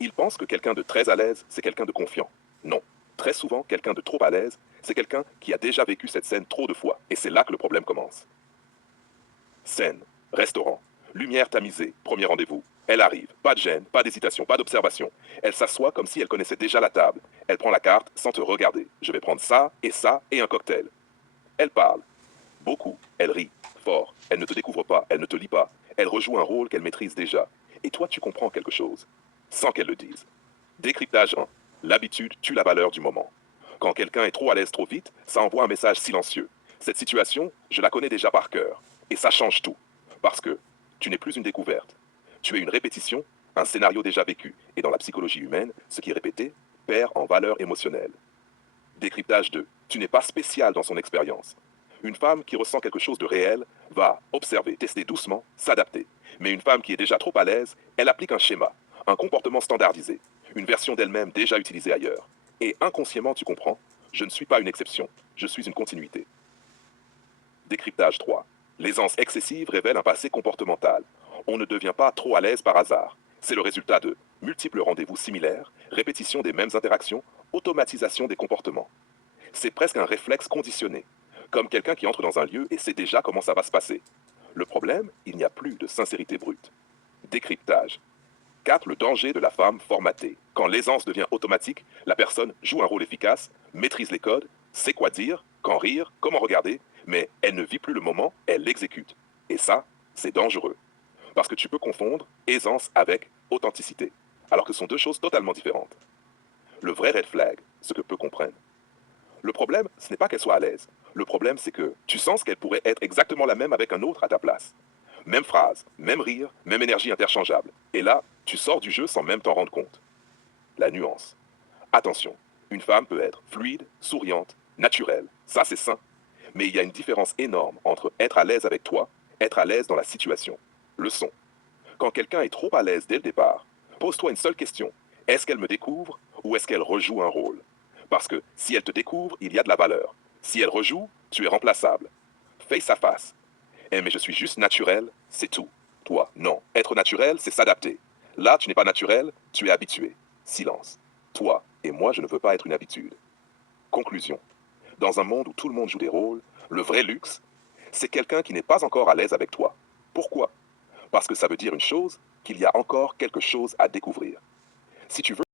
Ils pensent que quelqu'un de très à l'aise, c'est quelqu'un de confiant. Non. Très souvent, quelqu'un de trop à l'aise, c'est quelqu'un qui a déjà vécu cette scène trop de fois. Et c'est là que le problème commence. Scène, restaurant, lumière tamisée, premier rendez-vous. Elle arrive, pas de gêne, pas d'hésitation, pas d'observation. Elle s'assoit comme si elle connaissait déjà la table. Elle prend la carte sans te regarder. Je vais prendre ça et un cocktail. Elle parle, beaucoup. Elle rit, fort. Elle ne te découvre pas, elle ne te lit pas. Elle rejoue un rôle qu'elle maîtrise déjà. Et toi, tu comprends quelque chose, sans qu'elle le dise. Décryptage 1. L'habitude tue la valeur du moment. Quand quelqu'un est trop à l'aise trop vite, ça envoie un message silencieux. Cette situation, je la connais déjà par cœur. Et ça change tout. Parce que tu n'es plus une découverte. Tu es une répétition, un scénario déjà vécu. Et dans la psychologie humaine, ce qui est répété perd en valeur émotionnelle. Décryptage 2. Tu n'es pas spécial dans son expérience. Une femme qui ressent quelque chose de réel va observer, tester doucement, s'adapter. Mais une femme qui est déjà trop à l'aise, elle applique un schéma, un comportement standardisé, une version d'elle-même déjà utilisée ailleurs. Et inconsciemment, tu comprends, je ne suis pas une exception, je suis une continuité. Décryptage 3. L'aisance excessive révèle un passé comportemental. On ne devient pas trop à l'aise par hasard. C'est le résultat de multiples rendez-vous similaires, répétition des mêmes interactions, automatisation des comportements. C'est presque un réflexe conditionné, comme quelqu'un qui entre dans un lieu et sait déjà comment ça va se passer. Le problème, il n'y a plus de sincérité brute. Décryptage. 4. Le danger de la femme formatée. Quand l'aisance devient automatique, la personne joue un rôle efficace, maîtrise les codes, sait quoi dire, quand rire, comment regarder, mais elle ne vit plus le moment, elle l'exécute. Et ça, c'est dangereux. Parce que tu peux confondre aisance avec authenticité, alors que ce sont deux choses totalement différentes. Le vrai red flag, ce que peu comprennent. Le problème, ce n'est pas qu'elle soit à l'aise. Le problème, c'est que tu sens qu'elle pourrait être exactement la même avec un autre à ta place. Même phrase, même rire, même énergie interchangeable. Et là, tu sors du jeu sans même t'en rendre compte. La nuance. Attention, une femme peut être fluide, souriante, naturelle. Ça, c'est sain. Mais il y a une différence énorme entre être à l'aise avec toi, être à l'aise dans la situation. Le son. Quand quelqu'un est trop à l'aise dès le départ, pose-toi une seule question. Est-ce qu'elle me découvre ou est-ce qu'elle rejoue un rôle? Parce que si elle te découvre, il y a de la valeur. Si elle rejoue, tu es remplaçable. Face à face. Eh mais je suis juste naturel, c'est tout. Toi, non. Être naturel, c'est s'adapter. Là, tu n'es pas naturel, tu es habitué. Silence. Toi et moi, je ne veux pas être une habitude. Conclusion. Dans un monde où tout le monde joue des rôles, le vrai luxe, c'est quelqu'un qui n'est pas encore à l'aise avec toi. Pourquoi? Parce que ça veut dire une chose, qu'il y a encore quelque chose à découvrir. Si tu veux